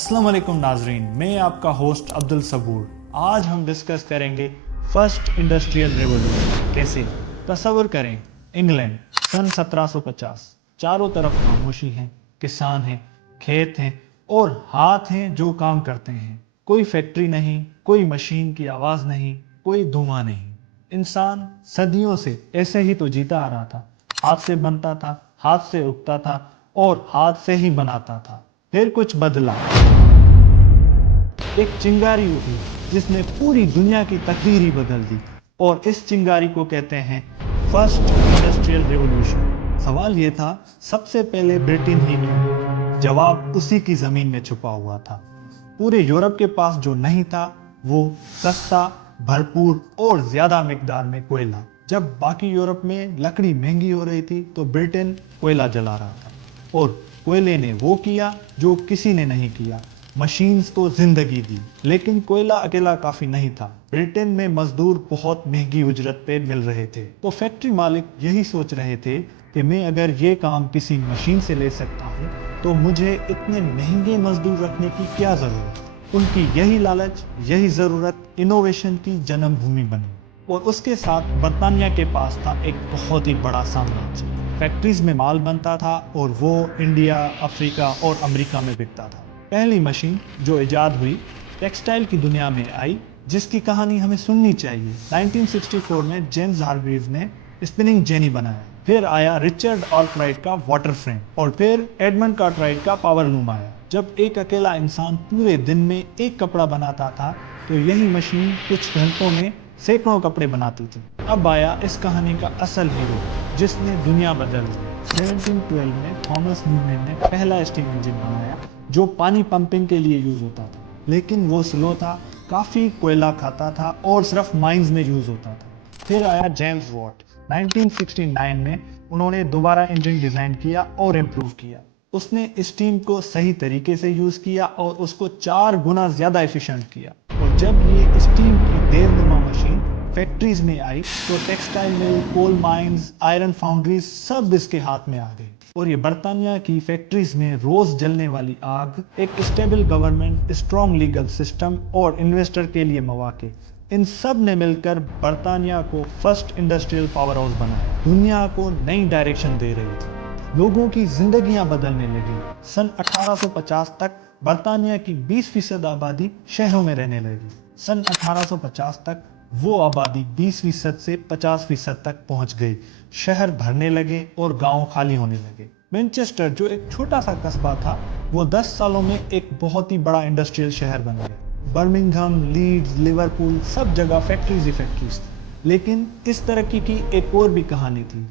अस्सलाम वालेकुम नाजरीन, मैं आपका होस्ट अब्दुल सबूर। आज हम डिस्कस करेंगे फर्स्ट इंडस्ट्रियल रेवोल्यूशन कैसे। तसव्वुर करें, इंग्लैंड सन 1750, चारों तरफ खामोशी है, किसान हैं, खेत हैं और हाथ हैं जो काम करते हैं। कोई फैक्ट्री नहीं, कोई मशीन की आवाज़ नहीं, कोई धुआं नहीं। इंसान सदियों से ऐसे ही तो जीता आ रहा था। हाथ से बनता था, हाथ से उगता था और हाथ से ही बनाता था। फिर कुछ बदला। एक चिंगारी उठी जिसने पूरी दुनिया की तकदीर ही बदल दी, और इस चिंगारी को कहते हैं फर्स्ट इंडस्ट्रियल रिवॉल्यूशन। सवाल यह था, सबसे पहले ब्रिटेन ही क्यों? जवाब उसी की जमीन में छुपा हुआ था। पूरे यूरोप के पास जो नहीं था वो सस्ता, भरपूर और ज्यादा मिकदार में कोयला। जब बाकी यूरोप में लकड़ी महंगी हो रही थी तो ब्रिटेन कोयला जला रहा था, और कोयले ने वो किया जो किसी ने नहीं किया, मशीन्स को जिंदगी दी। लेकिन कोयला अकेला काफी नहीं था। ब्रिटेन में मजदूर बहुत महंगी उजरत पे मिल रहे थे, तो फैक्ट्री मालिक यही सोच रहे थे कि मैं अगर ये काम किसी मशीन से ले सकता हूँ तो मुझे इतने महंगे मजदूर रखने की क्या जरूरत। उनकी यही लालच, यही जरूरत इनोवेशन की जन्मभूमि बनी। और उसके साथ बर्तानिया के पास था एक बहुत ही बड़ा साम्राज्य। फैक्ट्रीज में माल बनता था और वो इंडिया, अफ्रीका और अमेरिका में बिकता था। पहली मशीन जो इजाद हुई टेक्सटाइल की दुनिया में आई, जिसकी कहानी हमें सुननी चाहिए। 1964 में जेम्स हार्ग्रीव्स ने स्पिनिंग जेनी बनाया। फिर आया रिचर्ड आर्कराइट का वाटर फ्रेम, और फिर एडमंड कार्टराइट का पावर लूम आया। जब एक अकेला इंसान पूरे दिन में एक कपड़ा बनाता था तो यही मशीन कुछ घंटों में सैकड़ों कपड़े बनाती थी। अब आया इस कहानी का असल हीरो जिसने दुनिया बदल दी। 1712 में थॉमस न्यूमैन ने पहला स्टीम इंजन बनाया जो पानी पंपिंग के लिए यूज होता था, लेकिन वो स्लो था, काफी कोयला खाता था और सिर्फ माइंस में यूज होता था। फिर आया जेम्स वॉट। 1969 में उन्होंने दोबारा इंजन डिजाइन किया और इम्प्रूव किया। उसने स्टीम को सही तरीके से यूज किया और उसको 4 गुना ज्यादा एफिशिएंट किया। और जब ये स्टीम की देरनुमा मशीन फैक्ट्रीज में आई तो textile mill, coal mines, iron foundries सब इसके हाथ में आ गई। और ये बर्तानिया की फैक्ट्रीज में रोज जलने वाली आग, एक stable government, strong legal system और इन्वेस्टर के लिए मौके, इन सब ने मिलकर बर्तानिया को फर्स्ट इंडस्ट्रियल पावर हाउस बनाया। दुनिया को नई डायरेक्शन दे रही थी, लोगों की जिंदगियां बदलने लगी। सन 1850 तक बर्तानिया की 20% आबादी शहरों में रहने लगी। सन 1850 तक वो आबादी 20% से 50% तक पहुंच गई। शहर भरने लगे और गांव खाली होने लगे। मैनचेस्टर जो एक छोटा सा कस्बा था वो 10 सालों में एक बहुत ही बड़ा इंडस्ट्रियल शहर बन गया। बर्मिंघम, लीड्स, लिवरपूल, सब जगह फैक्ट्रीज ही फैक्ट्रीज थी। लेकिन इस तरक्की की एक और भी कहानी थी।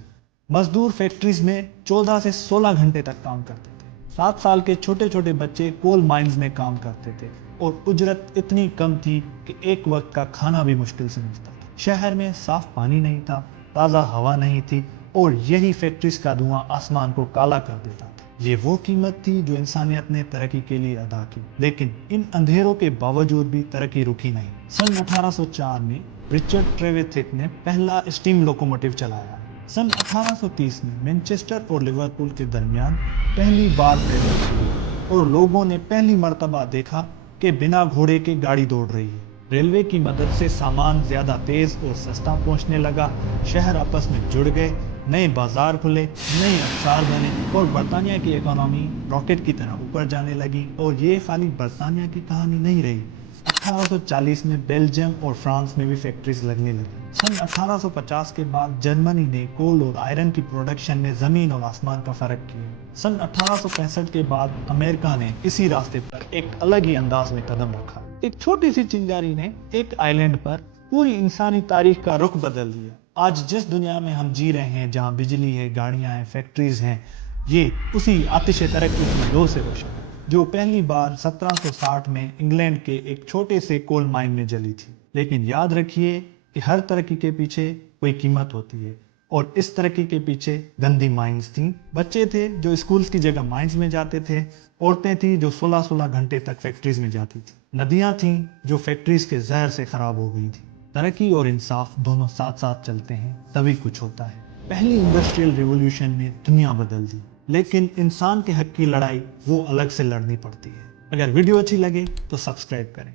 मजदूर फैक्ट्रीज में 14 से 16 घंटे तक काम करते थे। 7 साल के छोटे छोटे बच्चे कोल माइंस में काम करते थे, और उजरत इतनी कम थी कि एक वक्त का खाना भी मुश्किल से मिलता था। शहर में साफ पानी नहीं था, ताज़ा हवा नहीं थी, और यही फैक्ट्रीज का धुआं आसमान को काला कर देता था। ये वो कीमत थी जो इंसानियत ने तरक्की के लिए अदा की। लेकिन इन अंधेरों के बावजूद भी तरक्की रुकी नहीं। सन 1804 में रिचर्ड ट्रेवेथिक ने पहला स्टीम लोकोमोटिव चलाया। सन 1830 में मैनचेस्टर और लिवरपूल के दरमियान पहली बार ट्रेन खुली, और लोगों ने पहली मर्तबा देखा कि बिना घोड़े के गाड़ी दौड़ रही है। रेलवे की मदद से सामान ज्यादा तेज और सस्ता पहुंचने लगा। शहर आपस में जुड़ गए, नए बाजार खुले, नए अवसर बने, और बर्तानिया की इकोनॉमी रॉकेट की तरह ऊपर जाने लगी। और ये खाली बर्तानिया की कहानी नहीं रही। 1840 में बेल्जियम और फ्रांस में भी फैक्ट्रीज लगने लगी। सन 1850 के बाद जर्मनी ने कोल और आयरन की प्रोडक्शन में जमीन और आसमान का फर्क किया। सन 1865 के बाद अमेरिका ने इसी रास्ते पर एक अलग ही अंदाज में कदम रखा। एक छोटी सी चिंगारी ने एक आइलैंड पर पूरी इंसानी तारीख का रुख बदल दिया। आज जिस दुनिया में हम जी रहे हैं, जहाँ बिजली है, गाड़ियां हैं, फैक्ट्रीज हैं, ये उसी आतिश तरक्की की लो से रोशन है जो पहली बार 1760 में इंग्लैंड के एक छोटे से कोल माइन में जली थी। लेकिन याद रखिए कि हर तरक्की के पीछे कोई कीमत होती है, और इस तरक्की के पीछे गंदी माइंस थी। बच्चे थे जो स्कूल्स की जगह माइंस में जाते थे, औरतें थी जो 16-16 घंटे तक फैक्ट्रीज में जाती थी, नदियां थी जो फैक्ट्रीज के जहर से खराब हो गई थी। तरक्की और इंसाफ दोनों साथ साथ चलते हैं तभी कुछ होता है। पहली इंडस्ट्रियल रिवॉल्यूशन ने दुनिया बदल दी, लेकिन इंसान के हक की लड़ाई वो अलग से लड़नी पड़ती है। अगर वीडियो अच्छी लगे तो सब्सक्राइब करें।